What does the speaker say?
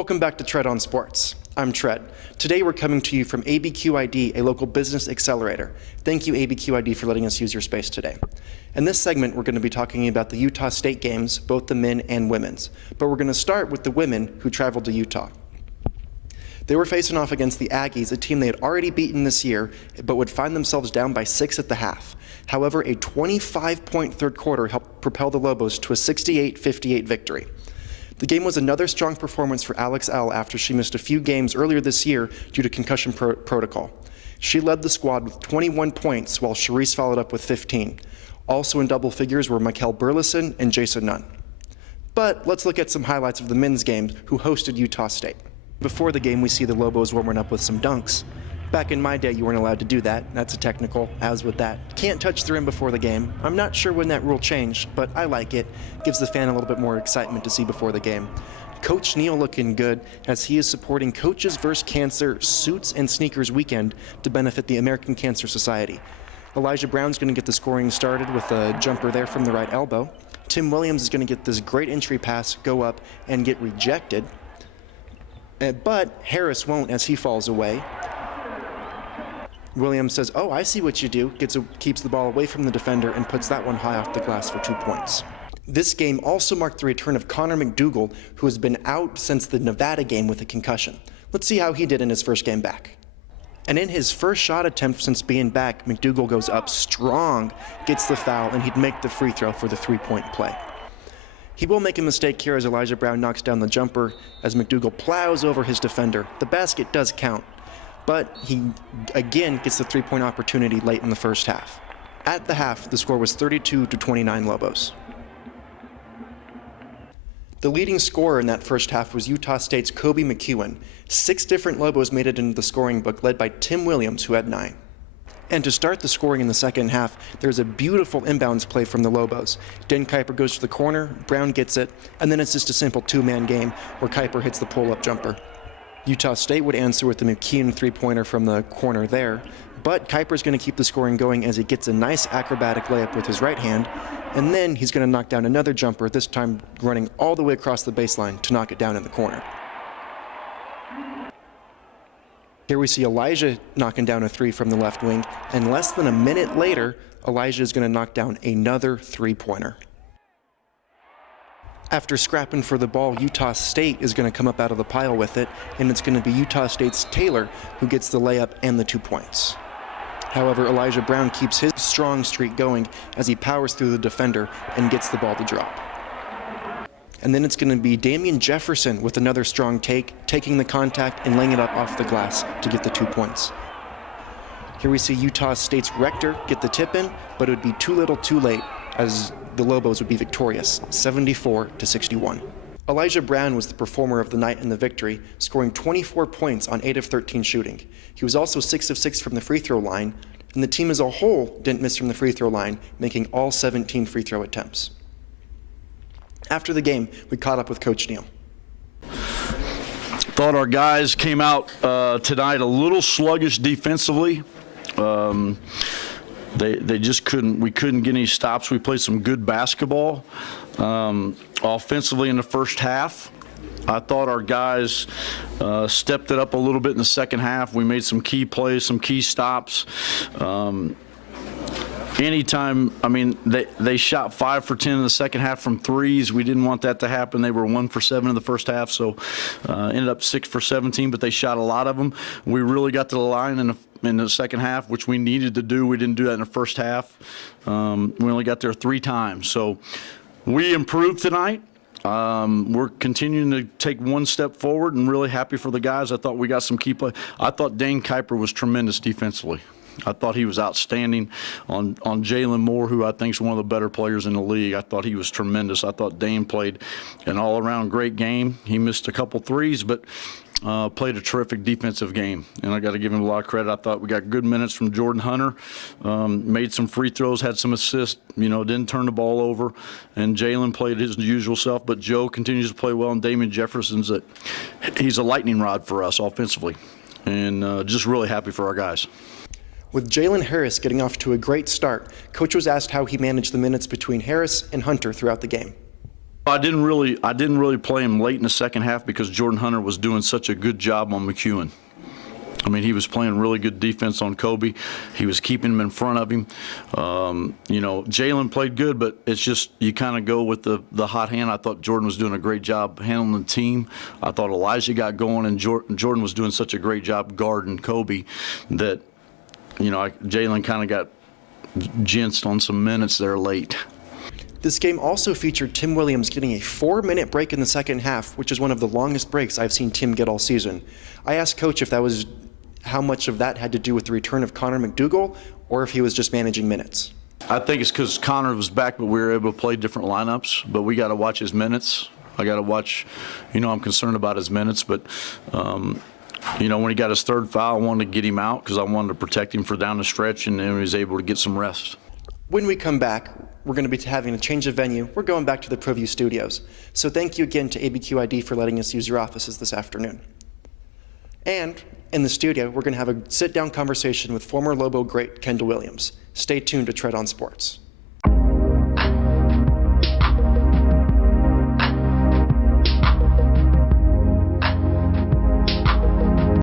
Welcome back to Tread on Sports. I'm Tread. Today we're coming to you from ABQID, a local business accelerator. Thank you, ABQID, for letting us use your space today. In this segment, we're going to be talking about the Utah State games, both the men and women's. But we're going to start with the women who traveled to Utah. They were facing off against the Aggies, a team they had already beaten this year, but would find themselves down by 6 at the half. However, a 25-point third quarter helped propel the Lobos to a 68-58 victory. The game was another strong performance for Alex L. after she missed a few games earlier this year due to concussion protocol. She led the squad with 21 points, while Charisse followed up with 15. Also in double figures were Mikel Burleson and Jason Nunn. But let's look at some highlights of the men's games who hosted Utah State. Before the game, we see the Lobos warming up with some dunks. Back in my day, you weren't allowed to do that. That's a technical, as with that. Can't touch the rim before the game. I'm not sure when that rule changed, but I like it. Gives the fan a little bit more excitement to see before the game. Coach Neal looking good as he is supporting Coaches vs. Cancer Suits and Sneakers Weekend to benefit the American Cancer Society. Elijah Brown's going to get the scoring started with a jumper there from the right elbow. Tim Williams is going to get this great entry pass, go up, and get rejected. But Harris won't as he falls away. Williams says, "Oh, I see what you do," keeps the ball away from the defender and puts that one high off the glass for 2 points. This game also marked the return of Connor McDougal, who has been out since the Nevada game with a concussion. Let's see how he did in his first game back. And in his first shot attempt since being back, McDougal goes up strong, gets the foul, and he'd make the free throw for the three-point play. He will make a mistake here as Elijah Brown knocks down the jumper as McDougal plows over his defender. The basket does count, but he again gets the three-point opportunity late in the first half. At the half, the score was 32-29 Lobos. The leading scorer in that first half was Utah State's Kobe McEwen. 6 different Lobos made it into the scoring book, led by Tim Williams, who had 9. And to start the scoring in the second half, there's a beautiful inbounds play from the Lobos. Den Kuiper goes to the corner, Brown gets it, and then it's just a simple 2-man game where Kuiper hits the pull-up jumper. Utah State would answer with the McKeon three-pointer from the corner there, but Kuiper's going to keep the scoring going as he gets a nice acrobatic layup with his right hand, and then he's going to knock down another jumper, this time running all the way across the baseline to knock it down in the corner. Here we see Elijah knocking down a 3 from the left wing, and less than a minute later, Elijah is going to knock down another three-pointer. After scrapping for the ball, Utah State is going to come up out of the pile with it, and it's going to be Utah State's Taylor who gets the layup and the 2 points. However, Elijah Brown keeps his strong streak going as he powers through the defender and gets the ball to drop. And then it's going to be Damian Jefferson with another strong take, taking the contact and laying it up off the glass to get the 2 points. Here we see Utah State's Rector get the tip in, but it would be too little too late as the Lobos would be victorious, 74-61. Elijah Brown was the performer of the night in the victory, scoring 24 points on 8 of 13 shooting. He was also 6 of 6 from the free throw line, and the team as a whole didn't miss from the free throw line, making all 17 free throw attempts. After the game, we caught up with Coach Neal. Thought our guys came out tonight a little sluggish defensively. They just we couldn't get any stops. We played some good basketball. Offensively in the first half, I thought our guys stepped it up a little bit in the second half. We made some key plays, some key stops. Anytime, I mean, they shot 5 for 10 in the second half from threes. We didn't want that to happen. They were 1 for 7 in the first half, so ended up 6 for 17, but they shot a lot of them. We really got to the line in the second half, which we needed to do. We didn't do that in the first half. We only got there 3 times. So we improved tonight. We're continuing to take one step forward and really happy for the guys. I thought we got some key play. I thought Dane Kuiper was tremendous defensively. I thought he was outstanding on Jalen Moore, who I think is one of the better players in the league. I thought he was tremendous. I thought Dane played an all-around great game. He missed a couple threes, but played a terrific defensive game, and I got to give him a lot of credit. I thought we got good minutes from Jordan Hunter, made some free throws, had some assists, didn't turn the ball over, and Jalen played his usual self, but Joe continues to play well, and Damian Jefferson's he's a lightning rod for us offensively, and just really happy for our guys. With Jalen Harris getting off to a great start, Coach was asked how he managed the minutes between Harris and Hunter throughout the game. I didn't really play him late in the second half because Jordan Hunter was doing such a good job on McEwen. I mean, he was playing really good defense on Kobe. He was keeping him in front of him. Jalen played good, but it's just you kind of go with the hot hand. I thought Jordan was doing a great job handling the team. I thought Elijah got going, and Jordan was doing such a great job guarding Kobe that, Jalen kind of got jinced on some minutes there late. This game also featured Tim Williams getting a 4-minute break in the second half, which is one of the longest breaks I've seen Tim get all season. I asked Coach if how much of that had to do with the return of Connor McDougal, or if he was just managing minutes. I think it's because Connor was back, but we were able to play different lineups. But we got to watch his minutes. I got to watch. I'm concerned about his minutes, but. When he got his third foul, I wanted to get him out because I wanted to protect him for down the stretch, and then he was able to get some rest. When we come back, we're going to be having a change of venue. We're going back to the Preview Studios. So thank you again to ABQID for letting us use your offices this afternoon. And in the studio, we're going to have a sit-down conversation with former Lobo great Kendall Williams. Stay tuned to Tread on Sports.